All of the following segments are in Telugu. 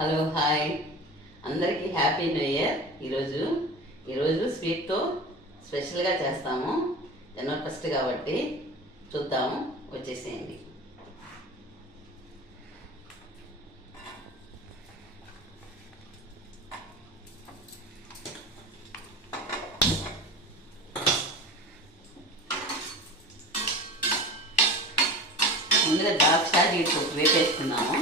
హలో హాయ్ అందరికీ హ్యాపీ న్యూ ఇయర్. ఈరోజు స్వీట్తో స్పెషల్గా చేస్తాము. జనవరి 1 కాబట్టి చూద్దాము, వచ్చేసేయండి. ముందుగా ద్రాక్ష జీడిపప్పు వేపేసుకున్నాము.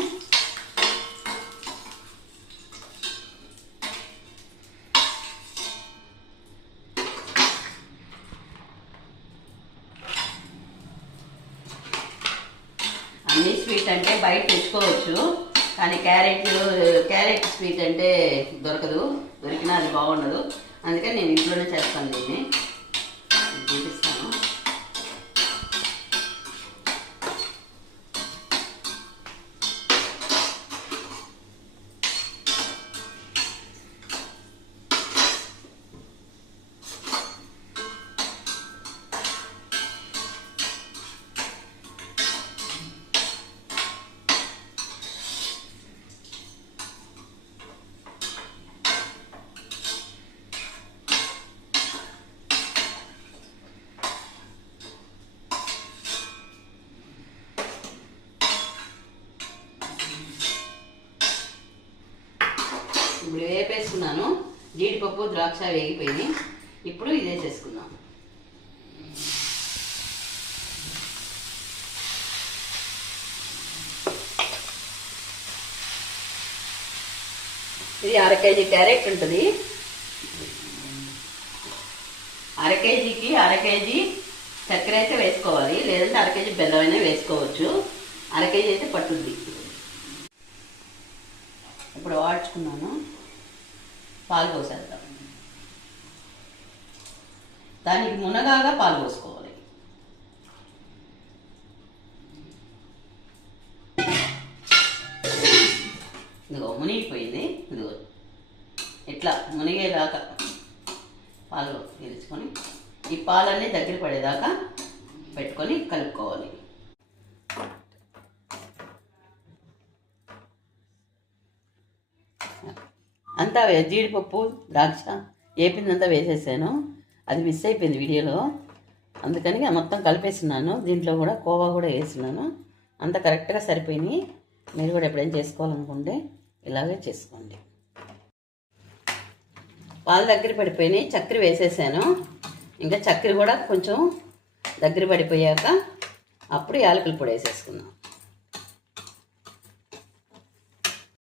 అన్ని స్వీట్ అంటే బయట తెచ్చుకోవచ్చు, కానీ క్యారెట్ స్వీట్ అంటే దొరికినా అది బాగుండదు. అందుకని నేను ఇంట్లోనే చేస్తాను. దీన్ని చూపిస్తాను. ఇప్పుడు వేపేసుకున్నాను. జీడిపప్పు ద్రాక్ష వేగిపోయినాయి. ఇప్పుడు ఇది వేసేసుకుందాం. ఇది 1/2 కేజీ క్యారెట్ ఉంటుంది. 1/2 కేజీకి 1/2 కేజీ చక్కెర అయితే వేసుకోవాలి, లేదంటే 1/2 కేజీ బెల్లం అయినా వేసుకోవచ్చు. 1/2 కేజీ అయితే పట్టుద్ది. ఇప్పుడు వాడ్చుకున్నాను. పాలు పోసేద్దాం. దానికి మునగాగా పాలు పోసుకోవాలి. ఇదిగో మునిగిపోయింది. ఇదిగో ఇట్లా మునిగేదాకా పాలు పీల్చుకొని ఈ పాలన్నీ దగ్గర పడేదాకా పెట్టుకొని కలుపుకోవాలి. అంతా జీడిపప్పు ద్రాక్ష వేపిందంతా వేసేసాను. అది మిస్ అయిపోయింది వీడియోలో, అందుకని మొత్తం కలిపేస్తున్నాను. దీంట్లో కూడా కోవా కూడా వేస్తున్నాను. అంత కరెక్ట్గా సరిపోయినాయి. మీరు కూడా ఎప్పుడైనా చేసుకోవాలనుకుంటే ఇలాగే చేసుకోండి. పాలు దగ్గర పడిపోయినాయి. చక్కెర వేసేసాను. ఇంకా చక్కెర కూడా కొంచెం దగ్గర పడిపోయాక అప్పుడు యాలకుల పొడి వేసేసుకుందాం.